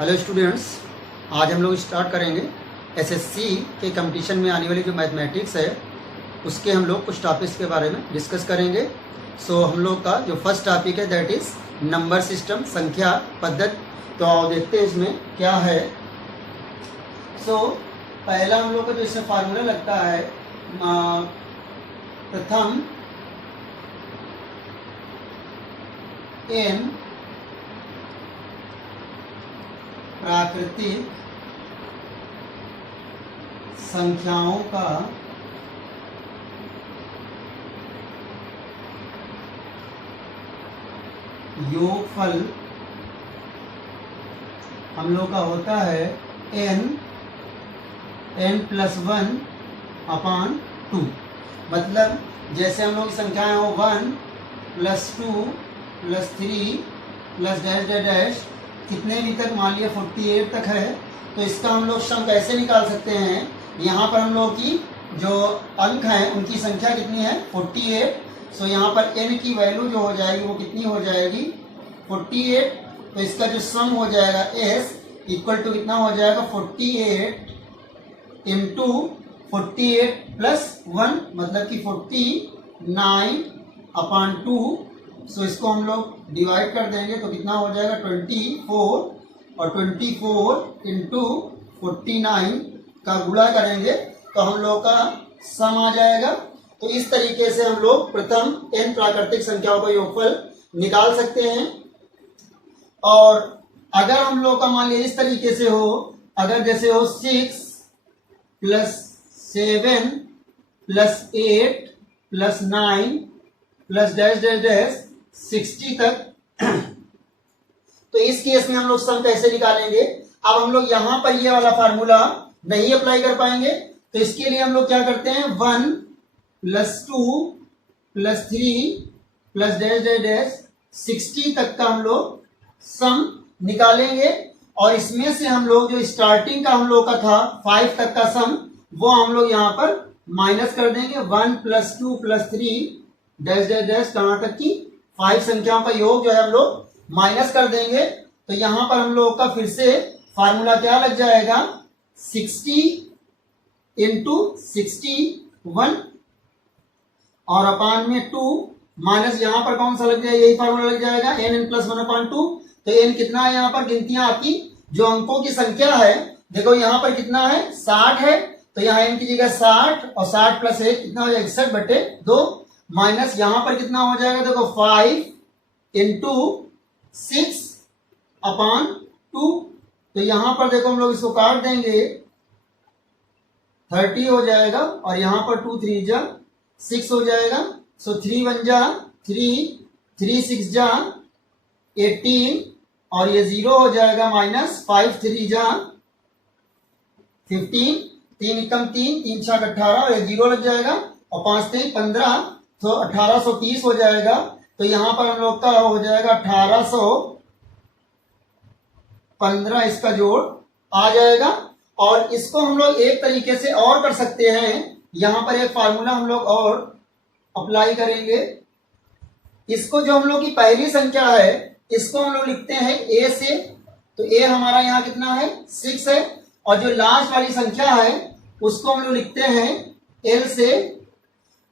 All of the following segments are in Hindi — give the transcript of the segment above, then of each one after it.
हेलो स्टूडेंट्स, आज हम लोग स्टार्ट करेंगे एसएससी के कंपटीशन में आने वाली जो मैथमेटिक्स है उसके हम लोग कुछ टॉपिक्स के बारे में डिस्कस करेंगे। सो हम लोग का जो फर्स्ट टॉपिक है दैट इज़ नंबर सिस्टम, संख्या पद्धति। तो आओ देखते हैं इसमें क्या है। सो पहला हम लोग का जो इसमें फार्मूला लगता है, प्रथम n प्राकृतिक संख्याओं का योगफल हम लोग का होता है n+1/2। मतलब जैसे हम लोग की संख्याएं हो 1 + 2 + 3 + डैश डैश डैश कितने भी तक, मान लिया 48 तक है, तो इसका हम लोग सम कैसे निकाल सकते हैं। यहाँ पर हम लोग की जो अंक हैं उनकी संख्या कितनी है 48। सो यहाँ पर n की वैल्यू जो हो जाएगी वो कितनी हो जाएगी 48। तो इसका जो सम हो जाएगा s इक्वल टू कितना हो जाएगा 48 × 48 + 1 मतलब कि 49/2। सो इसको हम लोग डिवाइड कर देंगे तो कितना हो जाएगा 24, और 24 × 49 का गुणा करेंगे तो हम लोग का सम आ जाएगा। तो इस तरीके से हम लोग प्रथम n प्राकृतिक संख्याओं का योगफल निकाल सकते हैं। और अगर हम लोग का मान लीजिए इस तरीके से हो, अगर जैसे हो 6 + 7 + 8 + 9 + डैश डैश डैश 60 तक, तो इस केस में हम लोग सम कैसे निकालेंगे। अब हम लोग यहां पर ये वाला फार्मूला नहीं अप्लाई कर पाएंगे, तो इसके लिए हम लोग क्या करते हैं 1 + 2 + 3 + डैश डैश डैश 60 तक का हम लोग सम निकालेंगे। और इसमें से हम लोग जो स्टार्टिंग का हम लोग का था 5 तक का सम, वो हम लोग यहाँ पर माइनस कर देंगे। 1 + 2 + 3 डैश डैश डैश कहां तक की 5 संख्याओं का योग जो है हम लोग माइनस कर देंगे। तो यहां पर हम लोग का फिर से फार्मूला क्या लग जाएगा 60 × 61 और अपान में 2 माइनस यहाँ पर कौन सा लग जाएगा, यही फार्मूला लग जाएगा n+1/2। तो n कितना है यहाँ पर, गिनतियां आपकी जो अंकों की संख्या है, देखो यहाँ पर कितना है 60 है, तो यहाँ n की जगह 60 और 60 + 1 कितना हो जाएगा 61/2 माइनस यहाँ पर कितना हो जाएगा, देखो 5 × 6/2। तो यहां पर देखो हम लोग इसको काट देंगे 30 हो जाएगा, और यहां पर 2 3 जा 6 हो जाएगा। सो 3 1 जा 3, 3 6 जा 18, और ये 0 हो जाएगा माइनस 5 3 जा 15, 3 एकम 3, 3 6 18, और ये 0 लग जाएगा, और 5 3 15, तो 1830 हो जाएगा। तो यहां पर हम लोग का हो जाएगा 1815, इसका जोड़ आ जाएगा। और इसको हम लोग एक तरीके से और कर सकते हैं, यहां पर एक फार्मूला हम लोग और अप्लाई करेंगे। इसको जो हम लोग की पहली संख्या है इसको हम लोग लिखते हैं a से, तो a हमारा यहाँ कितना है 6 है, और जो लास्ट वाली संख्या है उसको हम लोग लिखते हैं l से,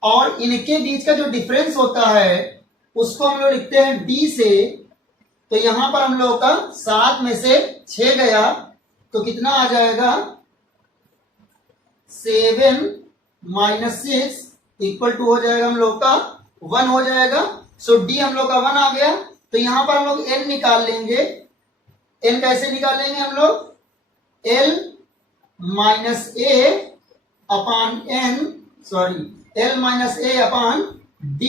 और इनके बीच का जो डिफरेंस होता है उसको हम लोग लिखते हैं d से। तो यहां पर हम लोग का 7 में से 6 गया तो कितना आ जाएगा 7 - 6 इक्वल टू हो जाएगा हम लोग का 1 हो जाएगा। सो d हम लोग का 1 आ गया। तो यहां पर हम लोग n निकाल लेंगे। n कैसे निकालेंगे हम लोग, l - a d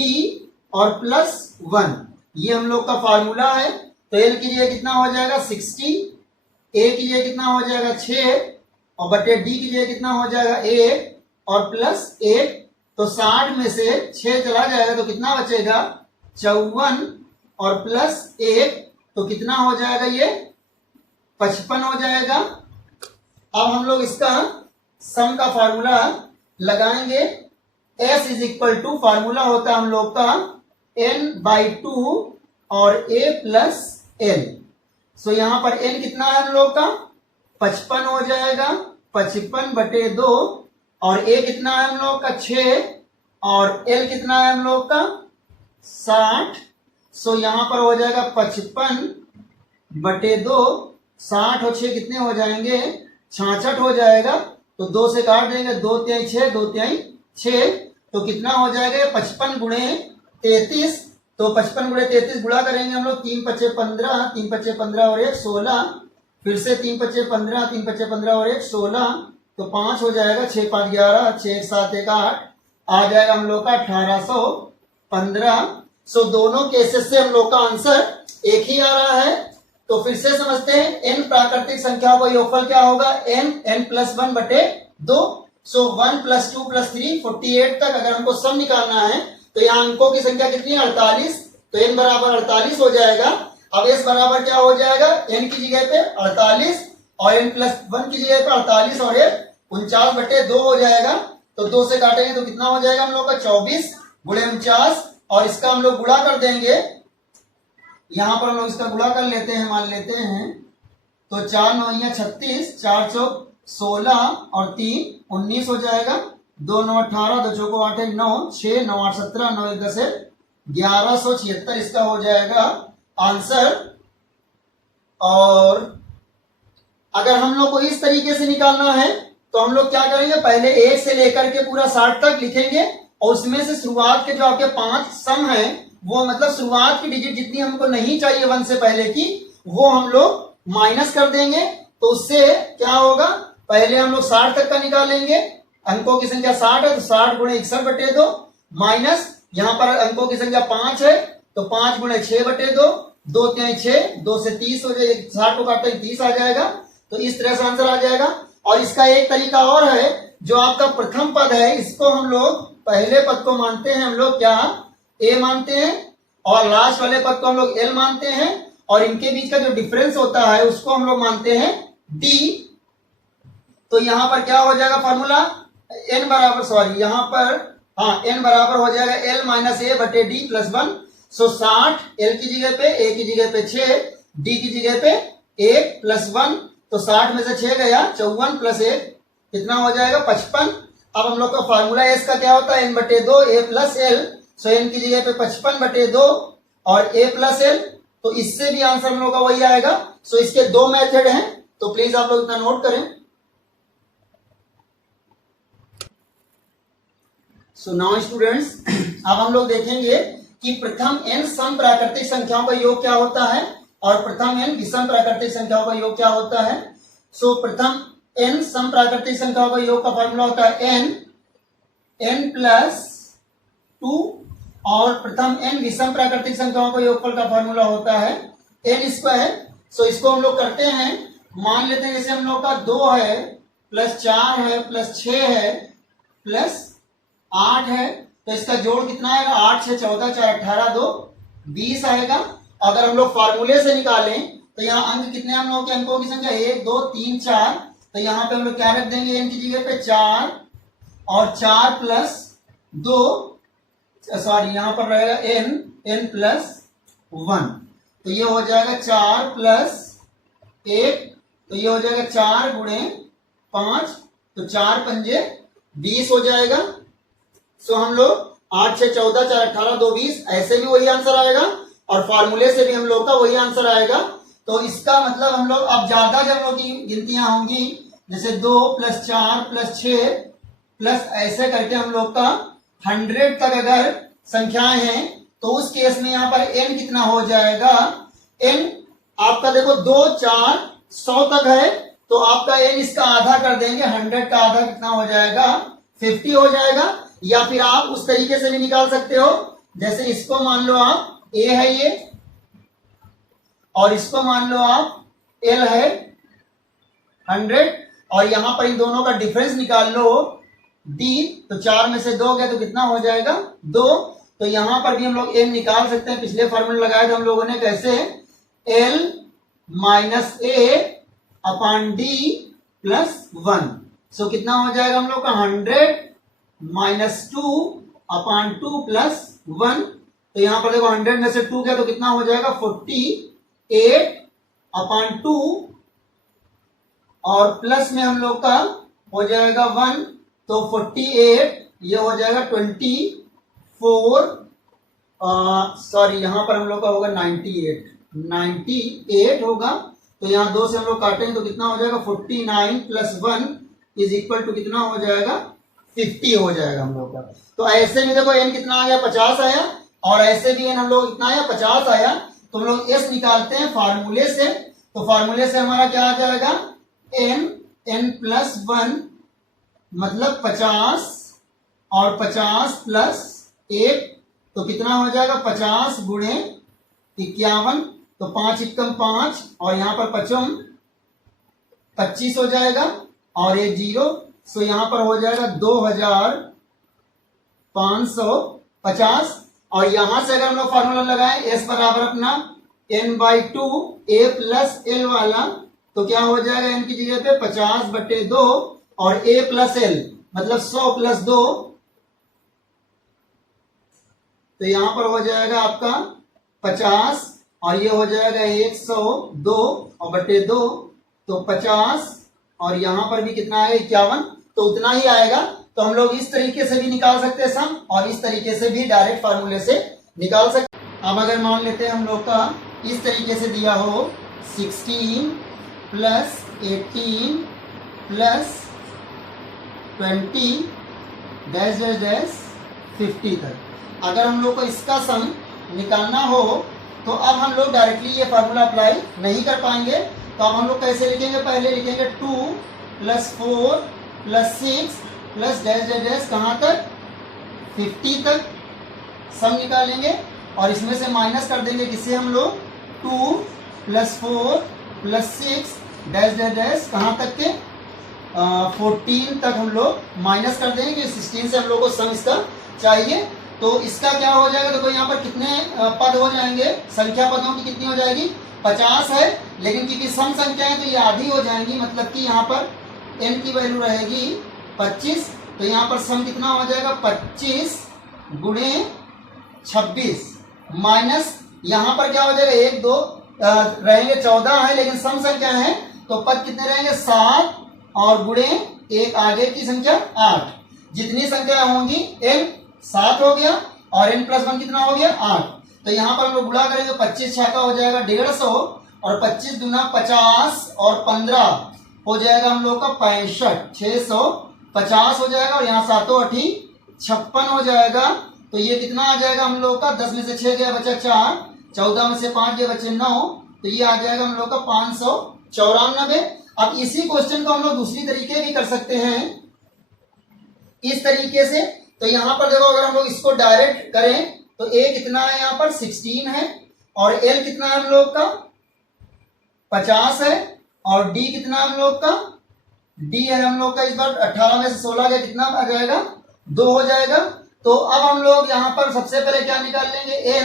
और +1, ये हम लोग का फार्मूला है। तो l की जगह कितना हो जाएगा 60, a की जगह कितना हो जाएगा 6, और बटे d की जगह कितना हो जाएगा 1 और +1। तो 60 में से 6 चला जाएगा तो कितना बचेगा 54 और +1, तो कितना हो जाएगा ये 55 हो जाएगा। अब हम लोग इसका सम का फार्मूला लगाएंगे। s = फार्मूला होता है हम लोग का n/2 और a + l। सो यहाँ पर n कितना है हम लोग का 55 हो जाएगा, 55/2, और a कितना है हम लोग का 6, और l कितना है हम लोग का 60। सो यहाँ पर हो जाएगा 55/2, 60 और 6 कितने हो जाएंगे 66 हो जाएगा। तो 2 से काट देंगे, 2 तिहाई 6, 2 तिहाई 6, तो कितना हो जाएगा 55 गुणे 33। तो 55 गुणे 33 गुणा करेंगे हम लोग, 3 5 15, 3 5 15 और 1 16, फिर से 3 5 15, 3 5 15 और 1 16, तो 5 हो जाएगा, 6 5 11, 6 1 7 1 8, आ जाएगा हम लोग का 1815। सो दोनों केसेस से हम लोग का आंसर एक ही आ रहा है। तो फिर से समझते हैं, n प्राकृतिक संख्याओं का योगफल क्या होगा, n+1/2। सो 1 + 2 + 3 48 तक अगर हमको सम निकालना है तो यहाँ अंकों की संख्या कितनी है 48, तो n बराबर 48 हो जाएगा। अब s बराबर क्या हो जाएगा, n की जगह पे 48 और n+1 की जगह पे 48 और 1 49/2 हो जाएगा। तो 2 से काटेंगे तो कितना हो जाएगा हम लोग का 24 गुणे 49, और इसका हम लोग गुणा कर देंगे। यहां पर हम लोग इसका गुणा कर लेते हैं, मान लेते हैं, तो 4 9 36, 4 चौक 16 और 3 19 हो जाएगा, 2 9 18, 2 चौको 8 9, 6 9 8 17, 9 1 10 1176 इसका हो जाएगा आंसर। और अगर हम लोग को इस तरीके से निकालना है तो हम लोग क्या करेंगे, पहले 1 से लेकर के पूरा 60 तक लिखेंगे, और उसमें से शुरुआत के जो आपके 5 सम है, वो मतलब शुरुआत की डिजिट जितनी हमको नहीं चाहिए 1 से पहले की, वो हम लोग माइनस कर देंगे। तो उससे क्या होगा, पहले हम लोग 60 तक का निकालेंगे, अंकों की संख्या 60 है तो 60 गुणे 61/2, माइनस यहाँ पर अंकों की संख्या 5 है तो 5 गुणे 6/2, 2 तिहाई 6, 2 से 30 हो जाएगा, 60 को काटते हैं 30 आ जाएगा। तो इस तरह से आंसर आ जाएगा। और इसका एक तरीका और है, जो आपका प्रथम पद है इसको हम लोग पहले पद को मानते हैं हम लोग क्या, a मानते हैं, और लास्ट वाले पद को हम लोग l मानते हैं, और इनके बीच का जो डिफरेंस होता है उसको हम लोग मानते हैं d। तो यहां पर क्या हो जाएगा फॉर्मूला, n बराबर, सॉरी यहाँ पर n बराबर हो जाएगा l - a/d + 1। सो 60 l की जगह पे, a की जगह पे 6, d की जगह पे 1 + 1, तो 60 में से 6 गया, 54 + 1 कितना हो जाएगा 55। अब हम लोग का फार्मूला s का क्या होता है, n/2 a + l। So n की जगह पे 55/2 और a + l, तो इससे भी आंसर हम लोग का वही आएगा। सो इसके 2 मेथड हैं, तो प्लीज आप लोग इतना नोट करें। सो नाउ स्टूडेंट्स, अब हम लोग देखेंगे कि प्रथम n सम प्राकृतिक संख्याओं का योग क्या होता है और प्रथम n विषम प्राकृतिक संख्याओं का योग क्या होता है। सो प्रथम n सम प्राकृतिक संख्याओं का योग का फॉर्मूला होता है n + 2, और प्रथम n विषम प्राकृतिक संख्याओं का योगफल का फॉर्मूला होता है n²। सो इसको हम लोग करते हैं, मान लेते हैं जैसे हम लोग का 2 है +4 है +6 है +8 है, तो इसका जोड़ कितना आएगा, 8 6 14, 4 18, 2 20 आएगा। अगर हम लोग फार्मूले से निकालें तो यहाँ अंक कितने हम लोग के, अंकों की संख्या 1 2 3 4, तो यहाँ पे हम लोग क्या रख देंगे, n की जगह पे 4, और 4 + 2, सॉरी यहाँ पर रहेगा n + 1, तो ये हो जाएगा 4 + 1, तो ये हो जाएगा 4 गुणे 5, तो 4 पंजे 20 हो जाएगा। सो हम लोग 8 6 14, 4 18, 2 20, ऐसे भी वही आंसर आएगा, और फार्मूले से भी हम लोग का वही आंसर आएगा। तो इसका मतलब हम लोग अब ज्यादा जब लोग की गिनतियां होंगी, जैसे 2 + 4 + 6 प्लस ऐसे करके हम लोग का 100 तक अगर संख्याएं हैं, तो उस केस में यहाँ पर n कितना हो जाएगा, n आपका देखो 2 4 100 तक है, तो आपका n इसका आधा कर देंगे, 100 का आधा कितना हो जाएगा 50 हो जाएगा। या फिर आप उस तरीके से भी निकाल सकते हो, जैसे इसको मान लो आप a है ये, और इसको मान लो आप l है 100, और यहां पर इन दोनों का डिफरेंस निकाल लो d, तो 4 में से 2 गए तो कितना हो जाएगा 2। तो यहां पर भी हम लोग n निकाल सकते हैं, पिछले फॉर्मूला लगाया था हम लोगों ने, कैसे, l - a/d + 1। सो कितना हो जाएगा हम लोग का 100 - 2/2 + 1। तो यहां पर देखो 100 में से 2 गया तो कितना हो जाएगा 48 अपॉन 2 और प्लस में हम लोग का हो जाएगा 1, तो 48, ये हो जाएगा 24, सॉरी यहाँ पर हम लोग का होगा 98 होगा। तो यहाँ 2 से हम लोग काटेंगे तो कितना हो जाएगा 49 प्लस 1 इज इक्वल टू कितना हो जाएगा 50 हो जाएगा हम लोग का। तो ऐसे में देखो n कितना आ गया 50 आया, और ऐसे भी n हम लोग कितना आया 50 आया। तो हम लोग s निकालते हैं फार्मूले से, तो फार्मूले से हमारा क्या आ जाएगा n प्लस 1 मतलब 50 और 50 प्लस 1 तो कितना हो जाएगा 50 गुणे 51, तो 5 एकम 5 और यहाँ पर 55 25 हो जाएगा और एक 0, सो यहाँ पर हो जाएगा 2550। और यहां से अगर हम लोग फार्मूला लगाएं s बराबर अपना n/2 a प्लस एल वाला, तो क्या हो जाएगा n की जगह पे 50/2 और a प्लस एल मतलब 100 प्लस 2, तो यहां पर हो जाएगा आपका 50 और ये हो जाएगा 102 और बटे 2, तो 50 और यहां पर भी कितना आएगा 51, तो उतना ही आएगा। तो हम लोग इस तरीके से भी निकाल सकते हैं सम, और इस तरीके से भी डायरेक्ट फार्मूले से निकाल सकते हैं। अब अगर मान लेते हैं हम लोग का इस तरीके से दिया हो 16 plus 18 plus 20 dash dash dash 50 तक, अगर हम लोग को इसका सम निकालना हो तो अब हम लोग डायरेक्टली ये फार्मूला अप्लाई नहीं कर पाएंगे। तो अब हम लोग कैसे लिखेंगे, पहले लिखेंगे 2 plus 4 plus 6 plus dash dash dash कहाँ तक 50 तक सम निकालेंगे, और इसमें से माइनस कर देंगे किससे हम लोग 2 plus 4 plus 6 dash dash dash कहाँ तक के 14 तक हम लोग माइनस कर देंगे कि 16 से हम लोग को सम इसका चाहिए। तो इसका क्या हो जाएगा, देखो यहाँ पर कितने पद हो जाएंगे, संख्या पदों की कितनी हो जाएगी 50 है, लेकिन क्योंकि सम संख्या है तो ये आधी हो जाएंगी, मतलब कि यहाँ पर n की वैल्यू रहेगी 25, तो यहाँ पर सम कितना हो जाएगा 25 गुणे 26 माइनस यहाँ पर क्या हो जाएगा 1 2 रहेंगे 14 है, लेकिन सम संख्या है तो पद कितने रहेंगे 7 और गुणे एक आगे की संख्या 8, जितनी संख्या होंगी n 7 हो गया और n प्लस 1 कितना हो गया 8। तो यहाँ पर हम लोग गुणा करेंगे 25 छाका हो जाएगा 150 और 25 दूना 50 और 15 हो जाएगा हम लोग का 65, 650 हो जाएगा, और यहाँ 7 8 56 हो जाएगा। तो ये कितना आ जाएगा हम लोग का 10 में से 6 गया बचा 4, 14 में से 5 गया बचे 9, तो ये आ जाएगा हम लोग का 594। अब इसी क्वेश्चन को हम लोग दूसरी तरीके भी कर सकते हैं इस तरीके से। तो यहाँ पर देखो अगर हम लोग इसको डायरेक्ट करें तो a कितना है यहाँ पर 16 है, और l कितना है हम लोग का 50 है, और d कितना है हम लोग का d है हम लोग का इस बार 18 में से 16 गया कितना आ जाएगा 2 हो जाएगा। तो अब हम लोग यहाँ पर सबसे पहले क्या निकाल लेंगे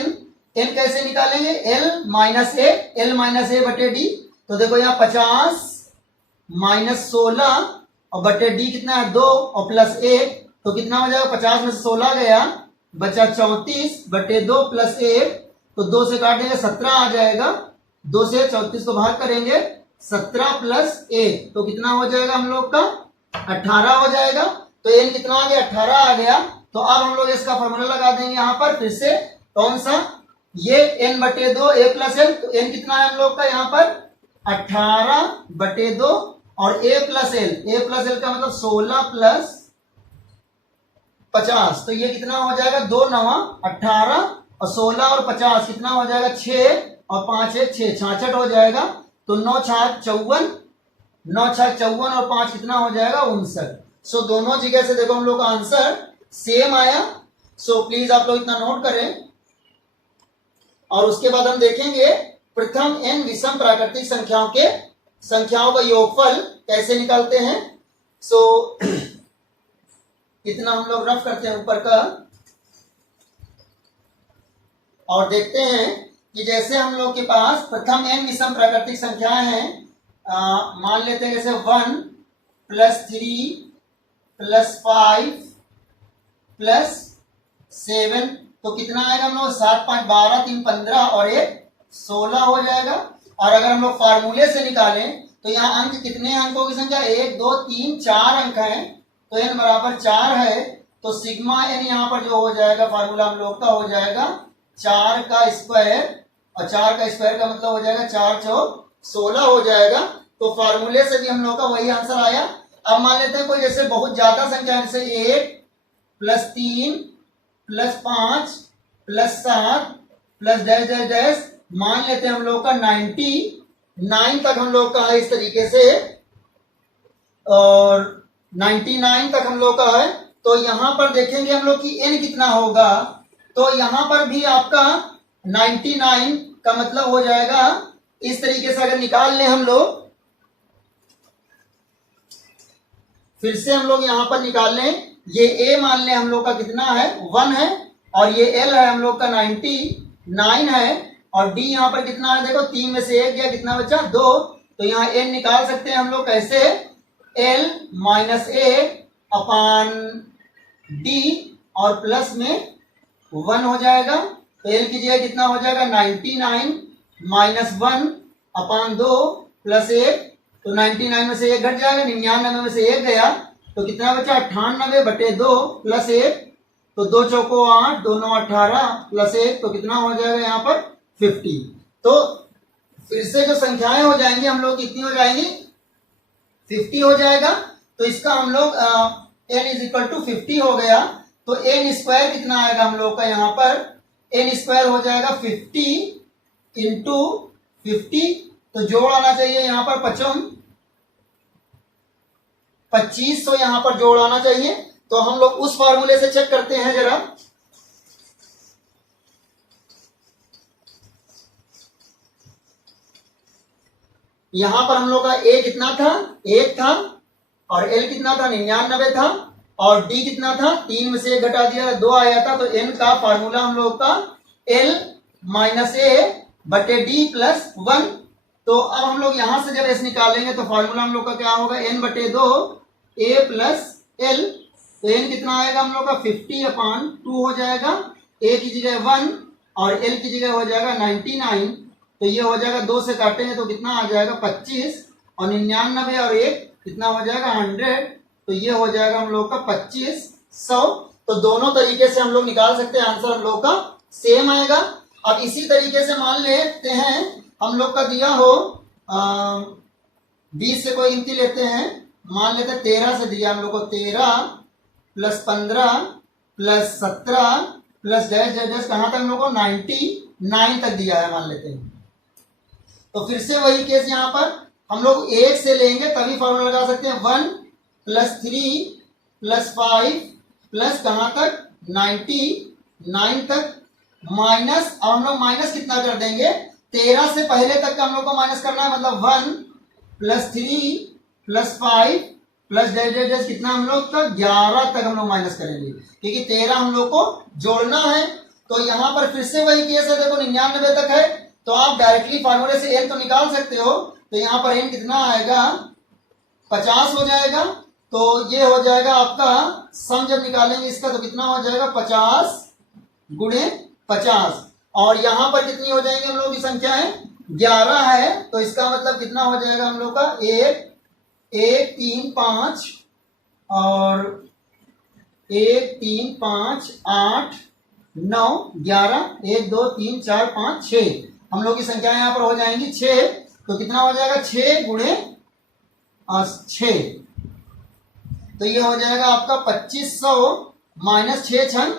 n कैसे निकालेंगे l माइनस a बटे d। तो देखो यहाँ 50 माइनस 16 और बटे d कितना है 2 और प्लस 1, तो कितना हो जाएगा 50 में से 16 गया बचा 34 बटे 2 प्लस 1, तो 2 से काटेंगे 17 आ जाएगा, 2 से 34 को भाग करेंगे 17 प्लस 1 तो कितना हो जाएगा हम लोग का 18 हो जाएगा। तो n कितना आ गया 18 आ गया। तो अब हम लोग इसका फॉर्मूला लगा देंगे यहाँ पर फिर से, कौन सा ये n बटे 2 a प्लस एल, तो n कितना है हम लोग का यहाँ पर 18 बटे 2 और a प्लस एल का मतलब 16 प्लस 50, तो ये कितना हो जाएगा 2 9 18 और 16 और 50 कितना हो जाएगा 6 और 5 1 6 66 हो जाएगा। तो 9 छाक 54 और 5 कितना हो जाएगा 59। सो दोनों जगह से देखो हम लोग का आंसर सेम आया। सो प्लीज आप लोग इतना नोट करें, और उसके बाद हम देखेंगे प्रथम n विषम प्राकृतिक संख्याओं का योगफल कैसे निकालते हैं। सो इतना हम लोग रफ करते हैं ऊपर का, और देखते हैं कि जैसे हम लोग के पास प्रथम n विषम प्राकृतिक संख्याएं हैं, मान लेते हैं जैसे 1 प्लस 3 प्लस 5 प्लस 7, तो कितना आएगा हम लोग 7 5 12 3 15 और 1 16 हो जाएगा। और अगर हम लोग फार्मूले से निकालें तो यहाँ अंक कितने हैं? अंकों की संख्या 1 2 3 4 अंक हैं, तो n बराबर 4 है, तो सिग्मा n यहाँ पर जो हो जाएगा फार्मूला हम लोग का हो जाएगा 4 का स्क्वायर, और 4 का स्क्वायर का मतलब हो जाएगा 4 चौक 16 हो जाएगा। तो फार्मूले से भी हम लोग का वही आंसर आया। अब मान लेते हैं कोई जैसे बहुत ज्यादा संख्या है, जैसे 1 plus 3 plus 5 plus 7 plus dash dash dash, मान लेते हैं हम लोग का 99 तक हम लोग का है इस तरीके से, और 99 तक हम लोग का है। तो यहां पर देखेंगे हम लोग कि n कितना होगा, तो यहां पर भी आपका 99 का मतलब हो जाएगा इस तरीके से, अगर निकाल लें हम लोग, फिर से हम लोग यहां पर निकाल लें, ये a मान लें हम लोग का कितना है 1 है, और ये l है हम लोग का 99 है, और d यहाँ पर कितना है देखो 3 में से 1 गया, कितना बचा 2, तो यहाँ n निकाल सकते हैं हम लोग कैसे, l minus a upon d और प्लस में 1 हो जाएगा, तो l की जगह कितना हो जाएगा 99 माइनस 1 अपान 2 प्लस 1, तो 99 में से 1 घट जाएगा, 99 में से 1 गया, तो कितना बचा 98/2 प्लस 1, तो 2 चौको 8 दोनों 18 प्लस 1, तो कितना हो जाएगा यहाँ पर 50। तो फिर से जो संख्याएं हो जाएंगी हम लोग कितनी हो जाएंगी 50 हो जाएगा। तो इसका हम लोग n इज इक्वल टू 50 हो गया, तो n स्क्वायर कितना आएगा हम लोग का यहाँ पर, n स्क्वायर हो जाएगा 50 इंटू 50, तो जोड़ आना चाहिए यहाँ पर 2500 यहाँ पर जोड़ आना चाहिए। तो हम लोग उस फार्मूले से चेक करते हैं जरा, यहां पर हम लोग का a कितना था 1 था, और l कितना था 99 था, और d कितना था 3 में से 1 घटा दिया 2 आया था, तो n का फार्मूला हम लोग का l माइनस a बटे d प्लस 1। तो अब हम लोग यहां से जब s निकालेंगे तो फार्मूला हम लोग का क्या होगा n बटे 2 a प्लस l, तो n कितना आएगा हम लोग का 50/2 हो जाएगा, a की जगह 1 और l की जगह हो जाएगा 99, तो ये हो जाएगा 2 से काटेंगे तो कितना आ जाएगा 25, और 99 और 1 कितना हो जाएगा 100, तो ये हो जाएगा हम लोग का 2500। तो दोनों तरीके से हम लोग निकाल सकते हैं, आंसर हम लोग का सेम आएगा। अब इसी तरीके से मान लेते हैं हम लोग का दिया हो 20 से कोई गिनती लेते हैं, मान लेते हैं 13 से दिया हम लोग को, 13 plus 15 plus 17 plus dash dash dash, कहां तक हम लोग को 99 तक दिया है मान लेते हैं। तो फिर से वही केस यहाँ पर हम लोग 1 से लेंगे तभी फॉर्मूला लगा सकते हैं, 1 प्लस 3 प्लस 5 प्लस कहां तक 99 तक, माइनस, अब हम लोग माइनस कितना कर देंगे 13 से पहले तक का हम लोग को माइनस करना है, मतलब 1 plus 3 plus 5 plus dash dash dash, कितना हम लोग का 11 तक हम लोग माइनस करेंगे, क्योंकि 13 हम लोग को जोड़ना है। तो यहाँ पर फिर से वही केस है, देखो 99 तक है, तो आप डायरेक्टली फार्मूले से n तो निकाल सकते हो, तो यहाँ पर n कितना आएगा 50 हो जाएगा, तो ये हो जाएगा आपका सम जब निकालेंगे इसका तो कितना हो जाएगा 50 गुणे 50, और यहाँ पर कितनी हो जाएंगे हम लोग की संख्या है 11 है, तो इसका मतलब कितना हो जाएगा हम लोग का 1 1 3 5 और 1 3 5 8 9 11 1 2 3 4 5 6, हम लोग की संख्या यहाँ पर हो जाएंगी 6, तो कितना हो जाएगा 6 गुणे 6, तो ये हो जाएगा आपका 2500 माइनस 6 छन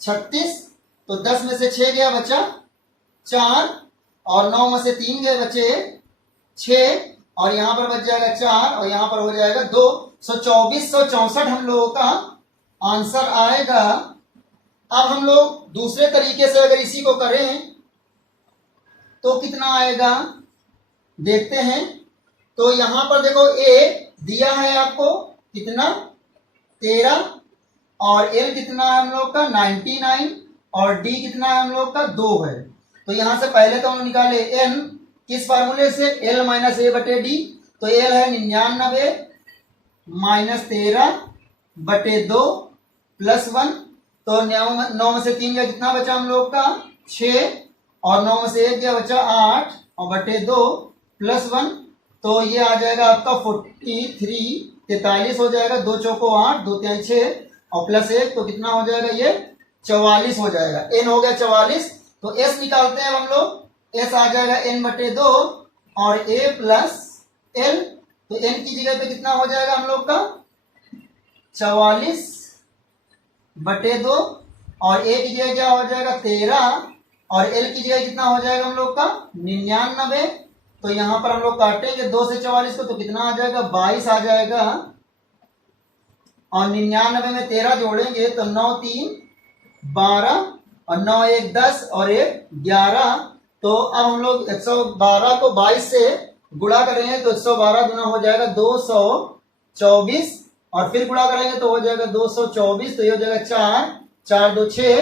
36, तो 10 में से 6 गया बचा 4, और 9 में से 3 गए बचे 6, और यहाँ पर बच जाएगा 4, और यहाँ पर हो जाएगा 2, सो 2464 हम लोगों का आंसर आएगा। अब हम लोग दूसरे तरीके से अगर इसी को करें तो कितना आएगा देखते हैं। तो यहां पर देखो a दिया है आपको कितना 13, और l कितना है हम लोग का 99, और d कितना है हम लोग का 2 है। तो यहां से पहले तो हम निकाले n किस फार्मूले से, l माइनस a बटे d, तो l है 99 माइनस 13 बटे 2 प्लस 1, तो 9 में से 3 का कितना बचा हम लोग का 6, और 9 में से 1 क्या बचा 8, और बटे 2 प्लस 1, तो ये आ जाएगा आपका 43 हो जाएगा, 2 चौको 8, 2 तिहाई 6 और प्लस 1 तो कितना हो जाएगा, ये 44 हो जाएगा। n हो गया 44, तो s निकालते हैं हम लोग। s आ जाएगा n बटे 2 और a प्लस l, तो n की जगह पे कितना हो जाएगा हम लोग का 44 बटे 2 और a की जगह क्या हो जाएगा 13 और l की जगह कितना हो जाएगा हम लोग का 99। तो यहां पर हम लोग काटेंगे 2 से 44 को, तो कितना आ जाएगा 22 आ जाएगा और 99 में 13 जोड़ेंगे तो 9 3 12 और 9 1 10 और 1 11। तो अब हम लोग 112 को 22 से गुणा करेंगे तो 112 गुना हो जाएगा 224 और फिर गुणा करेंगे तो हो जाएगा 224, तो ये हो जाएगा 4 4 2 6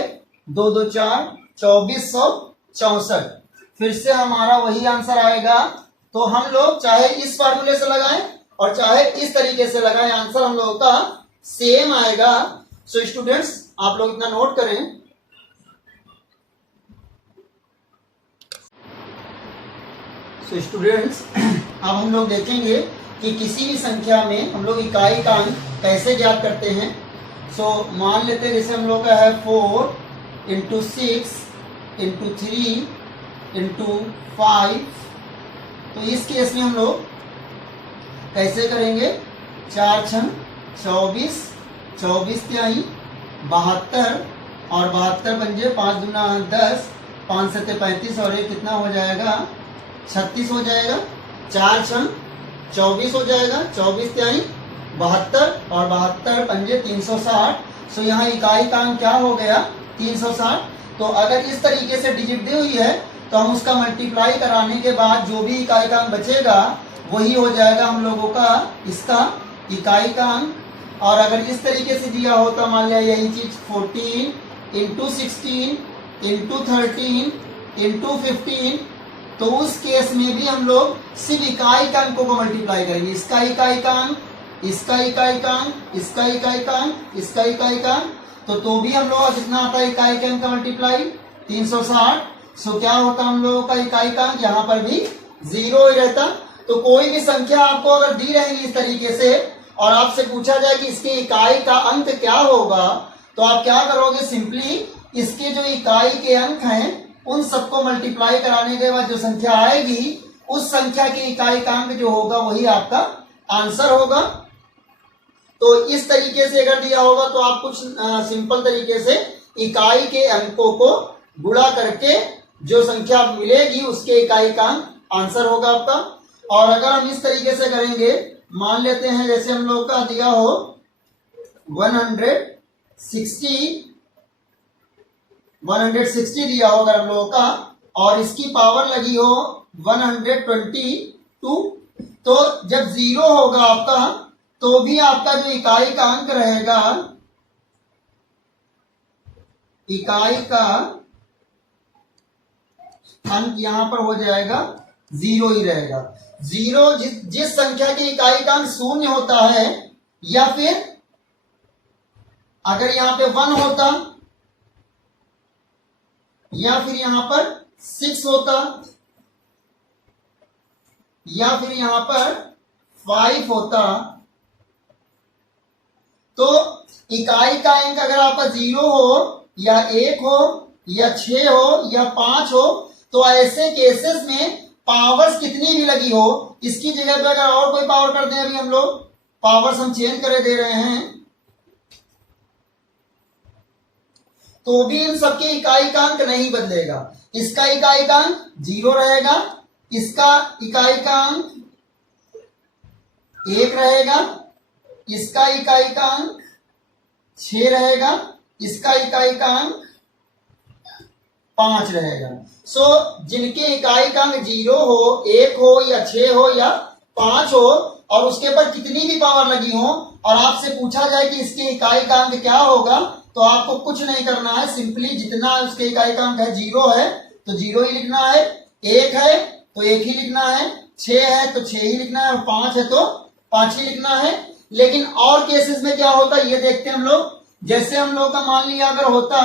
2 2 4 2464। फिर से हमारा वही आंसर आएगा। तो हम लोग चाहे इस फार्मूले से लगाएं और चाहे इस तरीके से लगाएं, आंसर हम लोगों का सेम आएगा। सो स्टूडेंट्स आप लोग इतना नोट करें। सो स्टूडेंट्स अब हम लोग देखेंगे कि किसी भी संख्या में हम लोग इकाई का अंक कैसे ज्ञात करते हैं। सो मान लेते हैं जैसे हम लोग का है 4 इंटू 6 इंटू 3 इंटू 5, तो इस केस में हम लोग कैसे करेंगे, 4 छंग 24, 24 तिहाई 72 और 72 पंजे 5 दूना 10, 5 सत्ते 35 और एक कितना हो जाएगा 36 हो जाएगा। 4 छंग 24 हो जाएगा, 24 तिहाई 72 और 72 पंजे 360। सो यहाँ इकाई का अंक क्या हो गया 360। तो अगर इस तरीके से डिजिट दी हुई है तो हम उसका मल्टीप्लाई कराने के बाद जो भी इकाई का अंक बचेगा वही हो जाएगा हम लोगों का इसका इकाई का अंक। और अगर इस तरीके से दिया हो तो मान लिया यही चीज 14 इंटू 16 इंटू 13 इंटू 15, तो उस केस में भी हम लोग सिर्फ इकाई का अंकों को मल्टीप्लाई करेंगे। इसका इकाई का अंक, इसका इकाई का अंक, इसका इकाई का अंक, इसका इकाई का अंक, तो भी हम लोग कितना आता है इकाई के अंक का मल्टीप्लाई 360। सो क्या होता हम लोगों का इकाई का अंक यहाँ पर भी 0 ही रहता। तो कोई भी संख्या आपको अगर दी रहेगी इस तरीके से और आपसे पूछा जाए कि इसके इकाई का अंक क्या होगा, तो आप क्या करोगे, सिंपली इसके जो इकाई के अंक हैं उन सबको मल्टीप्लाई कराने के बाद जो संख्या आएगी उस संख्या की इकाई का अंक जो होगा वही आपका आंसर होगा। तो इस तरीके से अगर दिया होगा तो आप कुछ सिंपल तरीके से इकाई के अंकों को गुणा करके जो संख्या मिलेगी उसके इकाई का अंक आंसर होगा आपका। और अगर हम इस तरीके से करेंगे, मान लेते हैं जैसे हम लोग का दिया हो 160 दिया हो अगर हम लोगों का और इसकी पावर लगी हो 122, तो जब 0 होगा आपका तो भी आपका जो इकाई का अंक रहेगा, इकाई का अंक यहां पर हो जाएगा 0 ही रहेगा। 0 जिस संख्या की इकाई का अंक 0 होता है या फिर अगर यहां पे 1 होता या फिर यहां पर 6 होता या फिर यहां पर 5 होता, तो इकाई का अंक अगर आपका 0 हो या 1 हो या 6 हो या 5 हो, तो ऐसे केसेस में पावर्स कितनी भी लगी हो, इसकी जगह पे अगर और कोई पावर कर दें, अभी हम लोग पावर्स हम चेंज करे दे रहे हैं, तो भी इन सबके इकाई का अंक नहीं बदलेगा। इसका इकाई का अंक 0 रहेगा, इसका इकाई का अंक 1 रहेगा, इसका इकाई का अंक 6 रहेगा, इसका इकाई का अंक 5 रहेगा। सो जिनके इकाई का अंक 0 हो, 1 हो या 6 हो या 5 हो और उसके पर कितनी भी पावर लगी हो और आपसे पूछा जाए कि इसके इकाई का अंक क्या होगा, तो आपको कुछ नहीं करना है, सिंपली जितना उसके इकाई का अंक है 0 है तो 0 ही लिखना है, 1 है तो 1 ही लिखना है, 6 है तो 6 ही लिखना है और 5 है तो 5 ही लिखना है। लेकिन और केसेस में क्या होता है ये देखते हैं हम लोग। जैसे हम लोग का मान लिया अगर होता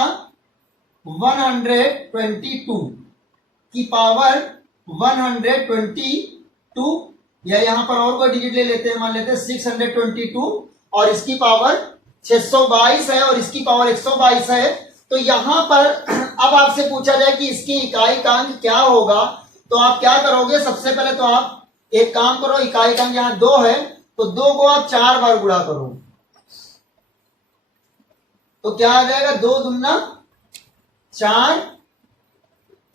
122 की पावर 122, या यहाँ पर और कोई डिजिट ले लेते हैं, मान लेते हैं 622, और इसकी पावर 622 है और इसकी पावर 122 है। तो यहाँ पर अब आपसे पूछा जाए कि इसकी इकाईकांक क्या होगा, तो आप क्या करोगे, सबसे पहले तो आप एक काम करो, इकाईकांक यहाँ 2 है तो 2 को आप 4 बार गुणा करो, तो क्या आ जाएगा, 2 दूना 4,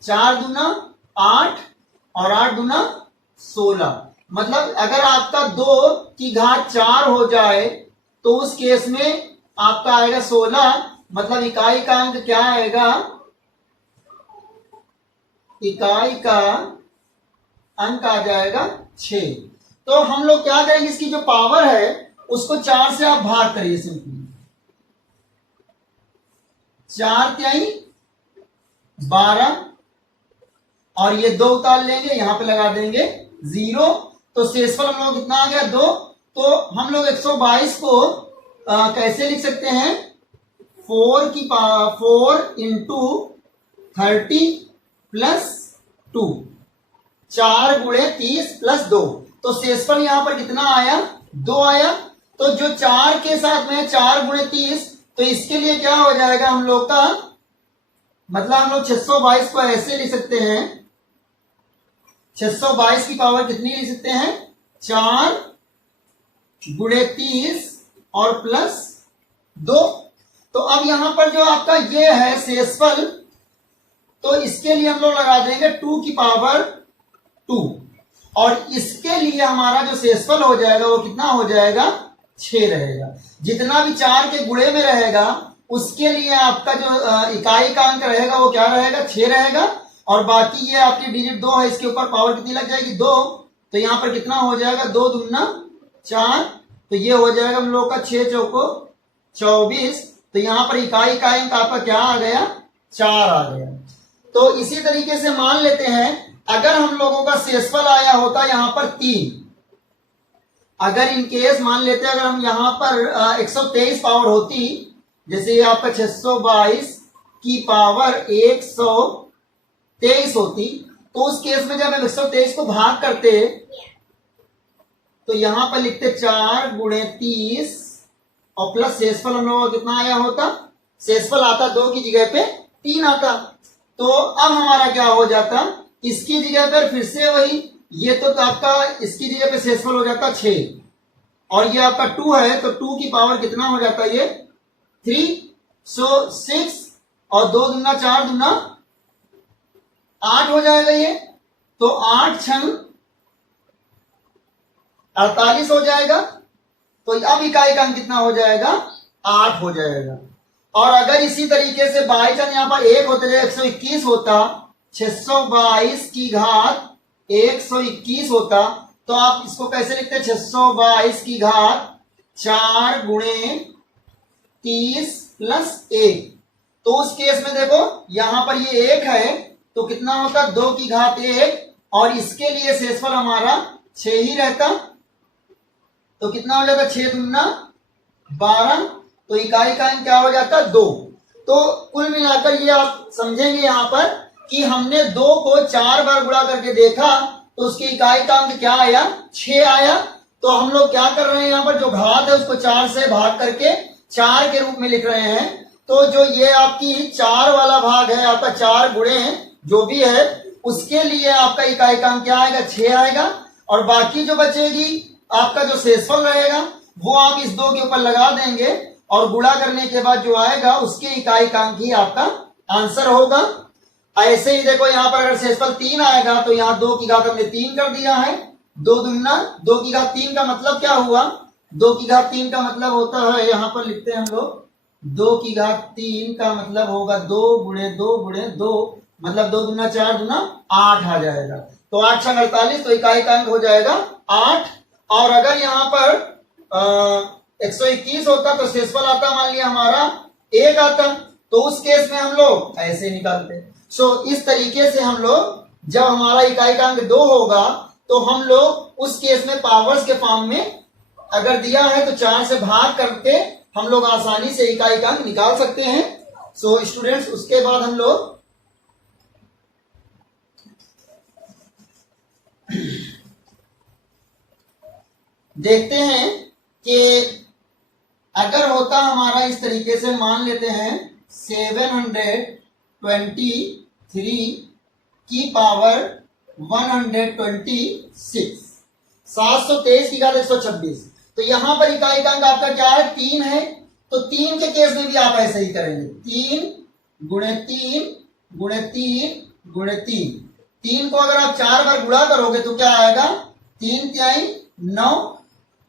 4 दूना 8 और 8 दूना 16। मतलब अगर आपका 2 की घात 4 हो जाए तो उस केस में आपका आएगा 16, मतलब इकाई का अंक क्या आएगा, इकाई का अंक आ जाएगा 6। तो हम लोग क्या करेंगे, इसकी जो पावर है उसको 4 से आप भाग करिए सिंपली, 4 तिहाई 12 और ये 2 उतार लेंगे, यहां पे लगा देंगे 0, तो शेषफल हम लोग कितना आ गया 2। तो हम लोग 122 को कैसे लिख सकते हैं, 4 इंटू 30 प्लस 2, 4 गुणे 30 प्लस 2, तो शेषफल यहां पर कितना आया, 2 आया। तो जो 4 के साथ में 4 गुणे 30, तो इसके लिए क्या हो जाएगा हम लोग का, मतलब हम लोग 622 को ऐसे लिख सकते हैं, 622 की पावर कितनी लिख सकते हैं, 4 गुणे 30 और प्लस 2। तो अब यहां पर जो आपका ये है शेषफल, तो इसके लिए हम लोग लगा देंगे 2 की पावर 2, और इसके लिए हमारा जो शेषफल हो जाएगा वो कितना हो जाएगा, 6 रहेगा। जितना भी 4 के गुणे में रहेगा उसके लिए आपका जो इकाई का अंक रहेगा वो क्या रहेगा, 6 रहेगा, और बाकी ये आपकी डिजिट 2 है, इसके ऊपर पावर कितनी लग जाएगी, 2, तो यहां पर कितना हो जाएगा, 2 दूना 4, तो ये हो जाएगा हम लोग का 6 चौको 24, तो यहां पर इकाई का अंक आपका क्या आ गया, 4 आ गया। तो इसी तरीके से मान लेते हैं अगर हम लोगों का शेषफल आया होता यहां पर 3, अगर इन केस मान लेते अगर हम यहां पर 123 पावर होती, जैसे ये आपका 622 की पावर 123 होती, तो उस केस में जब हम 123 को भाग करते तो यहां पर लिखते 4 गुणे 30 और प्लस शेषफल हम लोगों का कितना आया होता, शेषफल आता 2 की जगह पे 3 आता। तो अब हमारा क्या हो जाता, इसकी जगह पर फिर से वही, ये तो आपका इसकी जगह पे शेषफल हो जाता 6 और ये आपका 2 है, तो 2 की पावर कितना हो जाता है, ये 3, सो 6 और 2 दूना 4 दूना 8 हो जाएगा ये, तो 8 छंग 48 हो जाएगा। तो अब इकाई का अंक कितना हो जाएगा, 8 हो जाएगा। और अगर इसी तरीके से बाई चांस यहां पर 1 होते 121 होता, 622 की घात 121 होता, तो आप इसको कैसे लिखते हैं, 622 की घात 4 गुणे 30 प्लस 1। तो उस केस में देखो यहां पर ये 1 है तो कितना होता, 2 की घात 1, और इसके लिए शेषफल हमारा 6 ही रहता, तो कितना हो जाता, 6 दूना 12, तो इकाई का अंक क्या हो जाता, 2। तो कुल मिलाकर ये आप समझेंगे यहां पर कि हमने 2 को 4 बार गुणा करके देखा तो उसकी इकाई का अंक क्या आया, 6 आया। तो हम लोग क्या कर रहे हैं, यहां पर जो घात है उसको 4 से भाग करके 4 के रूप में लिख रहे हैं। तो जो ये आपकी 4 वाला भाग है आपका 4 गुणे जो भी है उसके लिए आपका इकाई का अंक क्या आएगा, 6 आएगा, और बाकी जो बचेगी आपका जो शेषफल रहेगा वो आप इस 2 के ऊपर लगा देंगे और गुणा करने के बाद जो आएगा उसके इकाई का अंक ही आपका आंसर होगा। ऐसे ही देखो यहां पर अगर शेषफल 3 आएगा तो यहाँ 2 की घात हमने 3 कर दिया है, 2 दूना 2 की घात 3 का मतलब क्या हुआ, 2 की घात 3 का मतलब होता है, यहां पर लिखते हैं हम लोग 2 की घात 3 का मतलब होगा 2 गुणे 2 गुणे 2, मतलब 2 दूना 4 दूना 8 आ जाएगा। तो 8 छंग 48, तो इकाई का अंक हो जाएगा 8। और अगर यहाँ पर 121 होता तो शेषफल आता मान लिया हमारा 1 आता, तो उस केस में हम लोग ऐसे निकालते। सो इस तरीके से हम लोग जब हमारा इकाई का अंक 2 होगा तो हम लोग उस केस में पावर्स के फॉर्म में अगर दिया है तो 4 से भाग करके हम लोग आसानी से इकाई का अंक निकाल सकते हैं। सो स्टूडेंट्स उसके बाद हम लोग देखते हैं कि अगर होता हमारा इस तरीके से, मान लेते हैं 723 की पावर 126, 723 की घात 126। तो यहां पर इकाई का अंक आपका क्या है, 3 है। तो 3 के केस में भी आप ऐसे ही करेंगे, 3 गुणे 3 गुणे 3 गुणे 3। 3 को अगर आप 4 बार गुणा करोगे तो क्या आएगा, 3 तिहाई 9,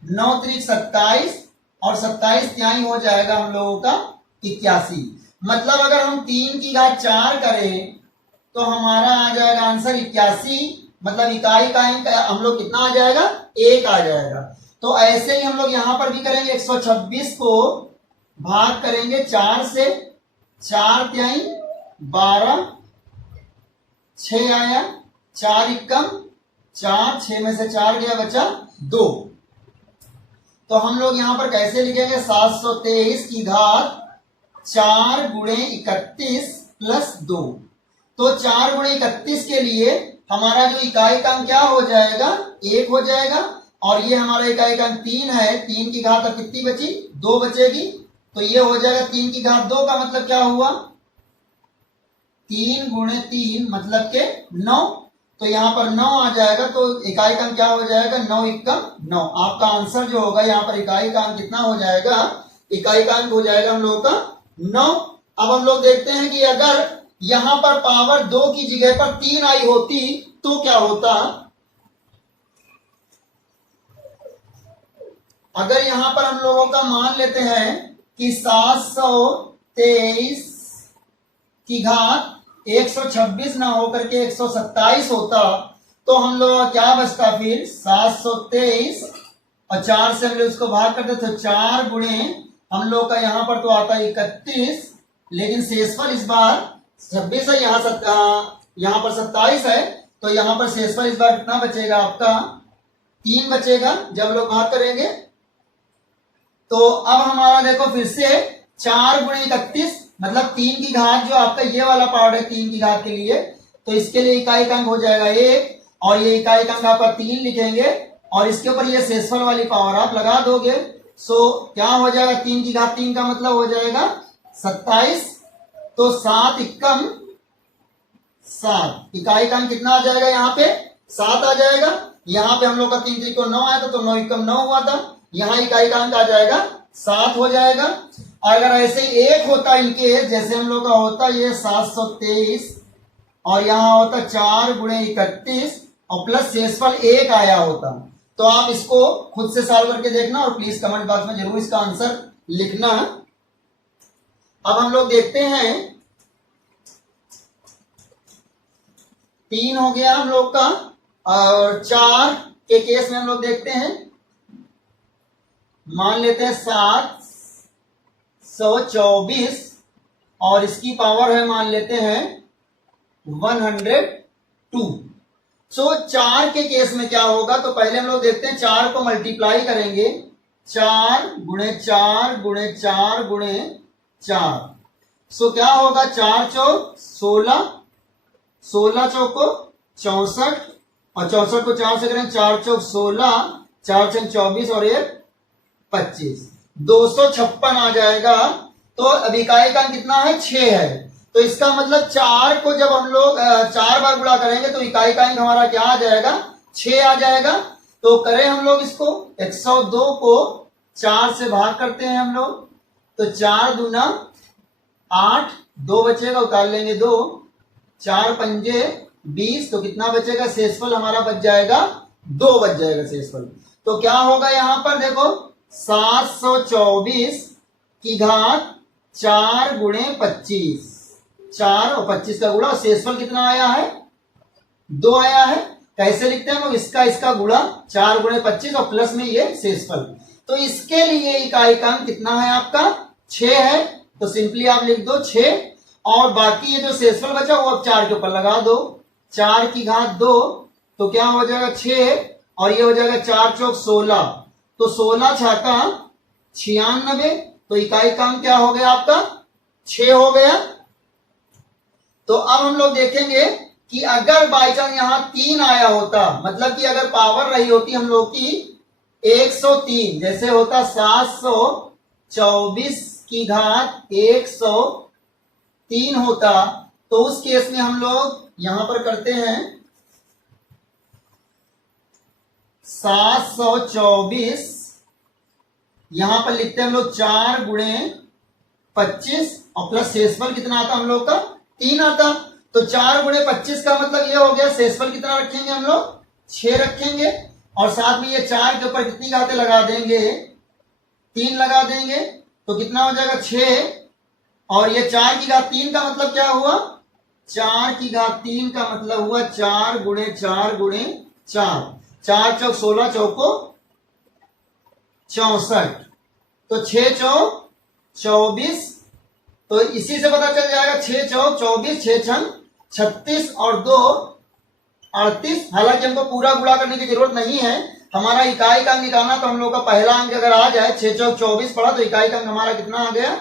9 त्रिक 27 और 27 तिहाई हो जाएगा हम लोगों का 81। मतलब अगर हम 3 की घात 4 करें तो हमारा आ जाएगा आंसर 81। मतलब इकाई का अंक हम लोग कितना आ जाएगा, 1 आ जाएगा। तो ऐसे ही हम लोग यहां पर भी करेंगे, 126 को भाग करेंगे 4 से, 4 तिहाई 12, 6 आया, 4 एकम 4, 6 में से 4 गया, बचा 2। तो हम लोग यहां पर कैसे लिखेंगे, 723 की घात 4 गुणे 31 प्लस 2। तो 4 गुणे 31 के लिए हमारा जो इकाई का अंक क्या हो जाएगा, 1 हो जाएगा। और ये हमारा इकाई का अंक 3 है, 3 की घात अब कितनी बची, 2 बचेगी। तो ये हो जाएगा 3 की घात 2 का मतलब क्या हुआ, 3 गुणे 3 मतलब के 9। तो यहाँ पर 9 आ जाएगा। तो इकाई का अंक क्या हो जाएगा, 9 एकम 9। आपका आंसर जो होगा यहाँ पर इकाई का अंक कितना हो जाएगा, इकाई का अंक हो जाएगा हम लोगों का 9। अब हम लोग देखते हैं कि अगर यहां पर पावर 2 की जगह पर 3 आई होती तो क्या होता। अगर यहां पर हम लोगों का मान लेते हैं कि 723 की घात 126 ना होकर के 127 होता तो हम लोग का क्या बचता, फिर 723 और 4 से हम लोग उसको भाग करते तो 4 गुणे हम लोग का यहां पर तो आता है 31, लेकिन शेषफल इस बार 26 है, यहां पर 27 है। तो यहां पर शेषफल इस बार कितना बचेगा आपका, 3 बचेगा जब लोग भाग करेंगे। तो अब हमारा देखो फिर से 4 गुणे 31 मतलब 3 की घात जो आपका ये वाला पार्ट है 3 की घात के लिए, तो इसके लिए इकाई का अंक हो जाएगा 1 और ये इकाई का अंक आपका 3 लिखेंगे और इसके ऊपर ये शेषफल वाली पावर आप लगा दोगे। सो क्या हो जाएगा, 3 की घात 3 का मतलब हो जाएगा 27। तो 7 एकम 7, इकाई का अंक कितना आ जाएगा, यहाँ पे 7 आ जाएगा। यहाँ पे हम लोग का 3 3 को 9 आया था तो 9 एकम 9 हुआ था, यहाँ इकाई का अंक आ जाएगा 7 हो जाएगा। अगर ऐसे एक होता इनके जैसे हम लोग का होता ये 723 और यहाँ होता 4 गुणे 31 और प्लस शेषफल 1 आया होता, तो आप इसको खुद से सॉल्व करके देखना और प्लीज कमेंट बॉक्स में जरूर इसका आंसर लिखना। अब हम लोग देखते हैं 3 हो गया हम लोग का और 4 के केस में हम लोग देखते हैं, मान लेते हैं 724 और इसकी पावर है मान लेते हैं 102। सो 4 के केस में क्या होगा, तो पहले हम लोग देखते हैं 4 को मल्टीप्लाई करेंगे, 4 गुणे 4 गुणे 4 गुणे 4। सो क्या होगा, 4 चौक 16, 16 चौक को 64 और 64 को 4 से करें, 4 चौक 16, 4 छंग 24 और 1 25, 256 आ जाएगा। तो अब इकाई का कितना है, 6 है। तो इसका मतलब 4 को जब हम लोग 4 बार गुणा करेंगे तो इकाई का अंक हमारा क्या आ जाएगा, 6 आ जाएगा। तो करें हम लोग इसको 102 को 4 से भाग करते हैं हम लोग, तो 4 दूना 8, 2 बचेगा उतार लेंगे 2, 4 पंजे 20, तो कितना बचेगा, शेषफल हमारा बच जाएगा 2 बच जाएगा शेषफल। तो क्या होगा यहाँ पर देखो 724 की घात 4 गुणे 25, 4 और 25 का गुणा, शेषफल कितना आया है, 2 आया है। कैसे लिखते हैं हम लोग, इसका गुणा 4 गुणे 25 और प्लस में ये शेषफल। तो इसके लिए इकाई का अंक कितना है आपका, 6 है। तो सिंपली आप लिख दो 6 और बाकी ये जो शेषफल बचा वो अब 4 के ऊपर लगा दो, 4 की घात 2 तो क्या हो जाएगा 6 और ये हो जाएगा 4 चौक 16, तो 16 छाका 96, तो इकाई का अंक क्या हो गया आपका 6 हो गया। तो अब हम लोग देखेंगे कि अगर बाई चांस यहां 3 आया होता, मतलब कि अगर पावर रही होती हम लोग की 103, जैसे होता 724 की घात 103 होता, तो उस केस में हम लोग यहां पर करते हैं 724, यहां पर लिखते हैं हम लोग 4 गुणे 25 और प्लस शेषफल कितना आता हम लोग का 3 आता। तो 4 गुणे 25 का मतलब ये हो गया, शेषफल कितना रखेंगे हम लोग 6 रखेंगे, और साथ में ये 4 के ऊपर कितनी घातें लगा देंगे 3 लगा देंगे, तो कितना हो जाएगा 6, और ये 4 की घात 3 का मतलब क्या हुआ, 4 की घात 3 का मतलब हुआ 4 गुणे 4 गुणे 4, 4 चौक 16 चौको 64, तो 6 चौक 24, तो इसी से पता चल जाएगा 6 चौक 24, 6 छंग 36 और 2 38। हालांकि हमको पूरा गुणा करने की जरूरत नहीं है, हमारा इकाई का अंक निकालना, तो हम लोग का पहला अंक अगर आ जाए 6 चौक 24 पड़ा, तो इकाई का अंक हमारा कितना आ गया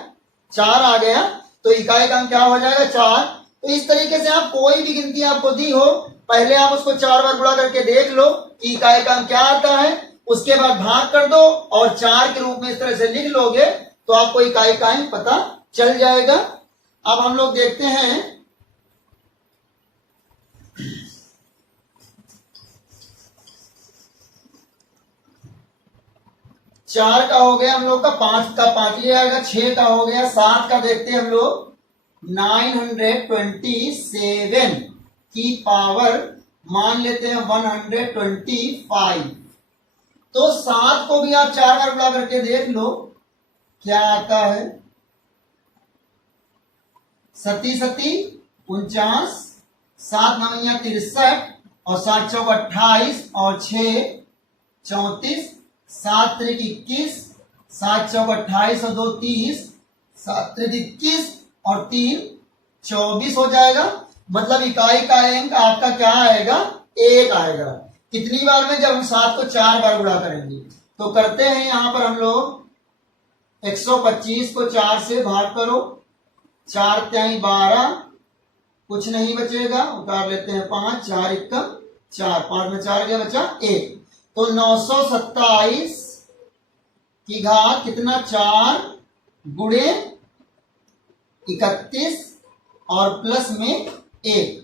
4 आ गया, तो इकाई का अंक क्या हो जाएगा 4। तो इस तरीके से आप कोई भी गिनती आपको दी हो, पहले आप उसको 4 बार गुणा करके देख लो कि इकाई का अंक क्या आता है, उसके बाद भाग कर दो और 4 के रूप में इस तरह से लिख लोगे, तो आपको इकाई का अंक पता चल जाएगा। अब हम लोग देखते हैं 4 का हो गया हम लोग का, 5 का 5 ले आएगा, 6 का हो गया, 7 का देखते हैं हम लोग 927 की पावर मान लेते हैं 125, तो 7 को भी आप 4 बार गुणा करके देख लो क्या आता है, 37 49, 7 9 63 और 7 चौक 28 और 6 34, 7 त्रिक 21, 7 चौक 28 और 2 30, 7 त्रिक 21 और 3 24 हो जाएगा। मतलब इकाई का अंक आपका क्या आएगा 1 आएगा। कितनी बार में, जब हम 7 को 4 बार गुणा करेंगे। तो करते हैं यहां पर हम लोग 125 को 4 से भाग करो, 4 त्याई 12, कुछ नहीं बचेगा, उतार लेते हैं 5, 4 1 4, 5 में 4 गया बचा 1, तो 927 की घात कितना 4 गुणे 31 और प्लस में 1,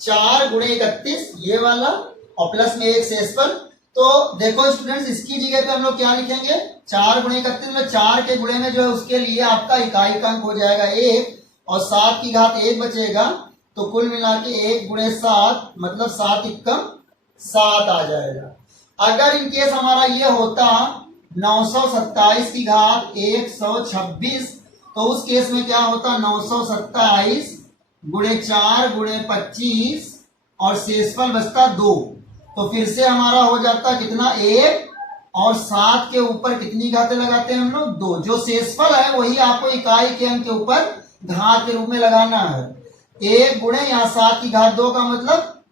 4 गुणे 31 ये वाला और प्लस में 1 शेषफल। तो देखो स्टूडेंट्स, इसकी जगह पे हम लोग क्या लिखेंगे, 4 गुणे 31 में 4 के गुणे में जो है उसके लिए आपका इकाई का अंक हो जाएगा 1 और 7 की घात 1 बचेगा, तो कुल मिला के 1 गुणे 7 मतलब 7 1 7 आ जाएगा। अगर इनकेस हमारा ये होता 927 की घात 126, तो उस केस में क्या होता 927 गुणे 4 गुणे 25 और शेषफल बचता 2, तो फिर से हमारा हो जाता कितना 1 और 7 के ऊपर कितनी घातें लगाते हैं हम लोग 2, जो शेषफल है वही आपको इकाई के अंक के ऊपर घात के रूप में लगाना है। 1 गुणे यहाँ 7 की घात 2 का मतलब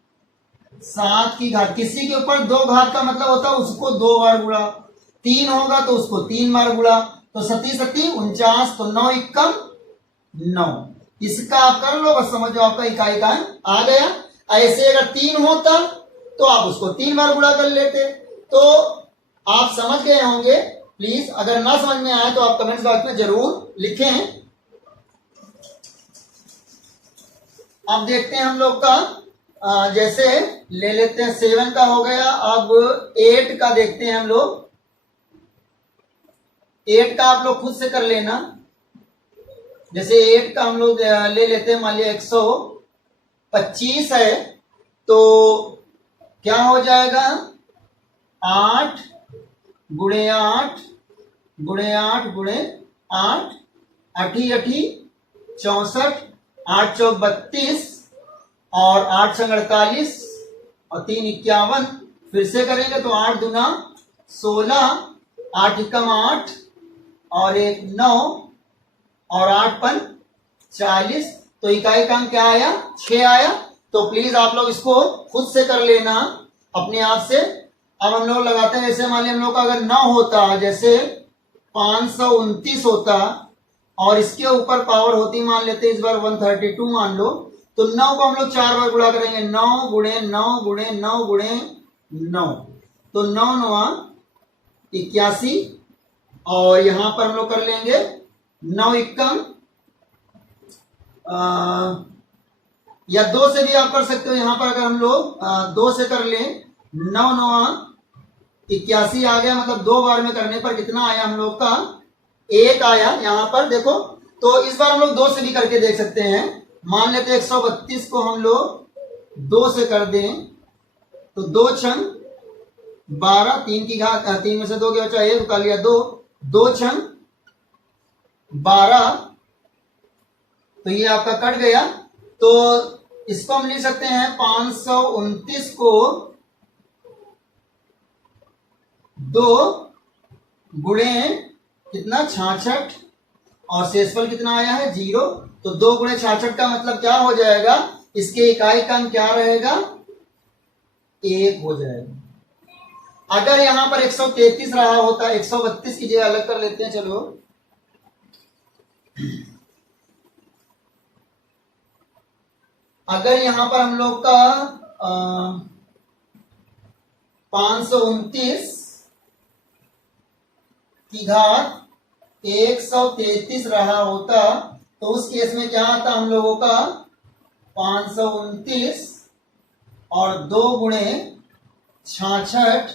7 की घात, किसी के ऊपर 2 घात का मतलब होता है उसको 2 बार गुणा, 3 होगा तो उसको 3 बार गुणा, तो 37 49, तो 9 1 9, इसका आप कर लो बस, समझो आपका इकाई का आ गया। ऐसे अगर 3 होता तो आप उसको 3 बार गुणा कर लेते। तो आप समझ गए होंगे, प्लीज अगर ना समझ में आए तो आप कमेंट्स बॉक्स में जरूर लिखें। अब देखते हैं हम लोग का जैसे ले लेते हैं 7 का हो गया, अब 8 का देखते हैं हम लोग। 8 का आप लोग खुद से कर लेना, जैसे 8 का हम लोग ले लेते हैं, मान लिया 125 है, तो क्या हो जाएगा 8 गुणे 8 गुणे 8 गुणे 8, 8 8 64, 8 चौक 32 और 8 संग 48 और 3 51, फिर से करेंगे तो 8 दूना 16, 8 एकम 8 और 1 9 और 8 पन 40, तो इकाई का अंक क्या आया 6 आया। तो प्लीज आप लोग इसको खुद से कर लेना अपने आप से। अब हम लोग लगाते हैं, जैसे मान लिया हम लोग का अगर 9 होता, जैसे 529 होता और इसके ऊपर पावर होती मान लेते इस बार 132 मान लो, तो 9 को हम लोग 4 बार गुणा करेंगे, 9 गुणे 9 गुणे 9 गुणे 9, तो 9 9 81 और यहां पर हम लोग कर लेंगे 9 एकम या 2 से भी आप कर सकते हो। यहां पर अगर हम लोग 2 से कर लें 9 9 81 आ गया, मतलब 2 बार में करने पर कितना आया हम लोग का 1 आया यहां पर देखो। तो इस बार हम लोग 2 से भी करके देख सकते हैं। मान लेते 132 को हम लोग 2 से कर दें तो 2 छंग 12, 3 की घात 3 में से 2 गया बचा 1, उतार लिया 2, 2 छंग 12, तो ये आपका कट गया। तो इसको हम लिख सकते हैं 529 को 2 गुणे कितना 66 और शेषफल कितना आया है 0। तो 2 गुणे 66 का मतलब क्या हो जाएगा, इसके इकाई का अंक क्या रहेगा 1 हो जाएगा। अगर यहां पर 133 रहा होता, 132 की जगह अलग कर लेते हैं चलो। अगर यहां पर हम लोग का 529 की घात 133 रहा होता तो उस केस में क्या आता हम लोगों का 529 और 2 गुणे 66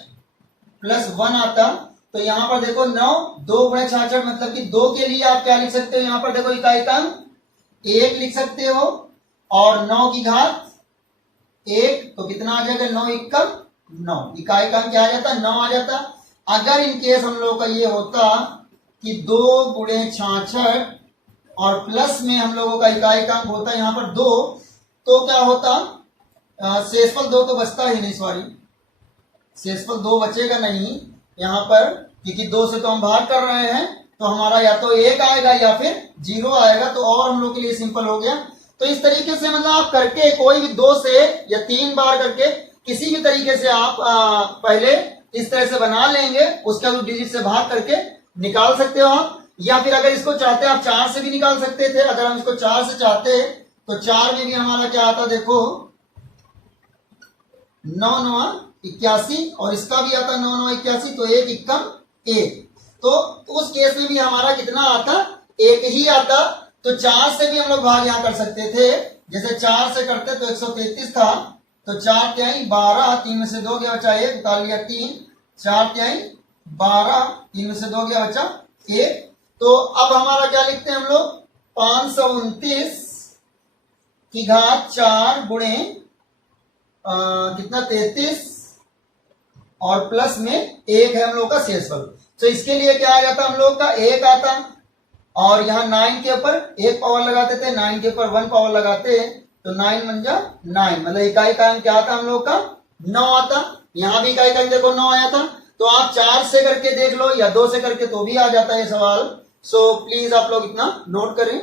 प्लस 1 आता। तो यहां पर देखो 9, 2 गुणे 66 मतलब कि 2 के लिए आप क्या लिख सकते हो, यहां पर देखो इकाई का 1 लिख सकते हो और 9 की घात 1 तो कितना आ जाएगा 9 एकम 9, इकाई का क्या आ जाता 9 आ जाता। अगर इन केस हम लोग का ये होता कि 2 गुणे 66 और प्लस में हम लोगों का इकाई का अंक होता यहाँ पर 2, तो क्या होता शेषफल 2 तो बचता ही नहीं, सॉरी शेषफल 2 बचेगा नहीं यहाँ पर, क्योंकि 2 से तो हम भाग कर रहे हैं तो हमारा या तो 1 आएगा या फिर 0 आएगा। तो और हम लोग के लिए सिंपल हो गया। तो इस तरीके से मतलब आप करके कोई भी 2 से या 3 बार करके किसी भी तरीके से आप पहले इस तरह से बना लेंगे, उसका डिजिट से भाग करके निकाल सकते हो आप। या फिर अगर इसको चाहते आप 4 से भी निकाल सकते थे। अगर हम इसको 4 से चाहते तो 4 में भी हमारा क्या आता देखो 9 9 81 और इसका भी आता 9 9 81, तो 1 एकम 1। तो उस केस में भी हमारा कितना आता 1 ही आता। तो 4 से भी हम लोग भाग यहां कर सकते थे। जैसे 4 से करते तो 133 था, तो 4 तिहाई 12, 3 में से 2 गया बचा 1, उतार लिया 3, 4 तिहाई 12, 3 में से 2 गया बचा 1। तो अब हमारा क्या लिखते हैं हम लोग 529 की घात 4 गुणे कितना 33 और प्लस में 1 है हम लोग का शेषफल। तो इसके लिए क्या आ जाता हम लोग का 1 आता और यहाँ 9 के ऊपर 1 पावर लगाते थे, 9 के ऊपर 1 पावर लगाते तो 9 बन जा 9, मतलब इकाई का अंक क्या आता हम लोग का 9 आता। यहाँ भी इकाई का अंक देखो 9 आया था। तो आप 4 से करके देख लो या 2 से करके तो भी आ जाता है सवाल। सो प्लीज आप लोग इतना नोट करें।